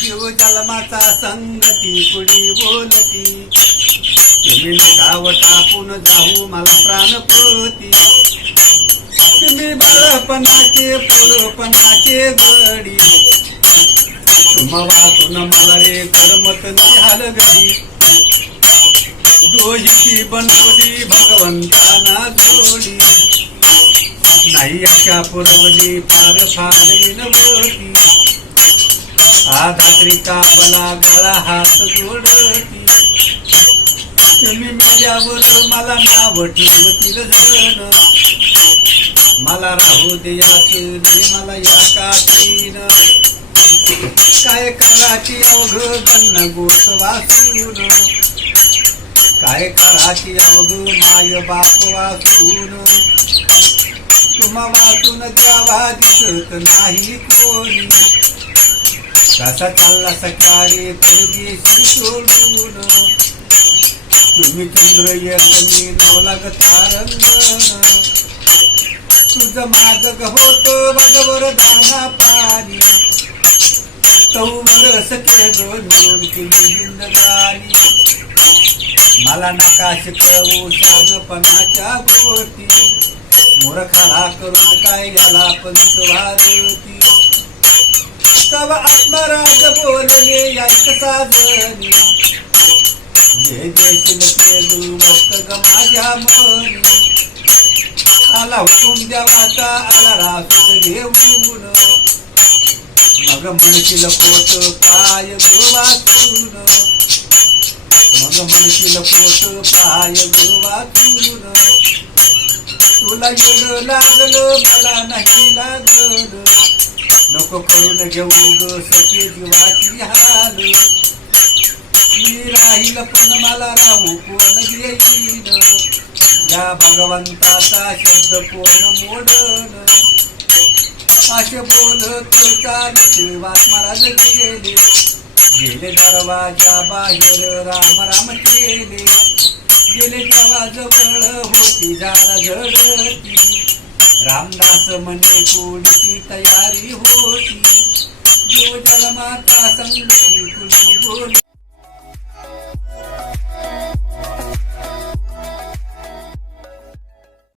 जीव जलमाचा संगती पुढी बोलती. तुम्ही गाव टाकून जाऊ मला प्राणपती तुम्ही बाळपणाचे पोरपणाचे गडी तुम्हा वाचून मला रे करमत निघाल गडी दोषीची बनवली भगवंताना जोडी. नाही अशा पुरवली फार फार विनवती. आधात्री कापला गळा हात जोडती. तुम्ही माझ्यावर मला नाव ठेवतील जण. मला राहू दे मला या काठीन काय कराची अवघ गन्न गोट वाचून. काय कराची अवघ माय बाप वाचून. तुम्हा वाचून द्यावा दिसत नाही कोणी. कसा चालला सकाळी परदेशी सोडून? तुम्ही चंद्र येतनी नवलाग तारंगण तुझं माझ होत बगवर दाना पाणी. तौवर सखे मिळून केली जिंदगानी मला नका शिकवू शानपणाच्या गोष्टी. मूर्खाला करून काय याला पंचवारती? तव आत्मराज बोलले ऐक साजनी जे जयशील केलू भक्त ग माझ्या मनी. आला हुकुम देवाचा आला रासूद घेऊन मग म्हणशील पोट पाय गोवाचून मग म्हणशील पोट पाय गोवाचून तुला येड लागलं मला नाही लागलं. नको करून घेऊ ग सखे जीवाची हाल. मी राहील पण मला राहू कोण घेईन? या भगवंताचा शब्द कोण मोडन? असे बोलत चालत महाराज गेले. गेले दरवाजा बाहेर राम राम केले. गेले तेव्हा होती झाडा झडती रामदास म्हणे कोणती तयारी होती? जो जलमाता संगती तुझी बोली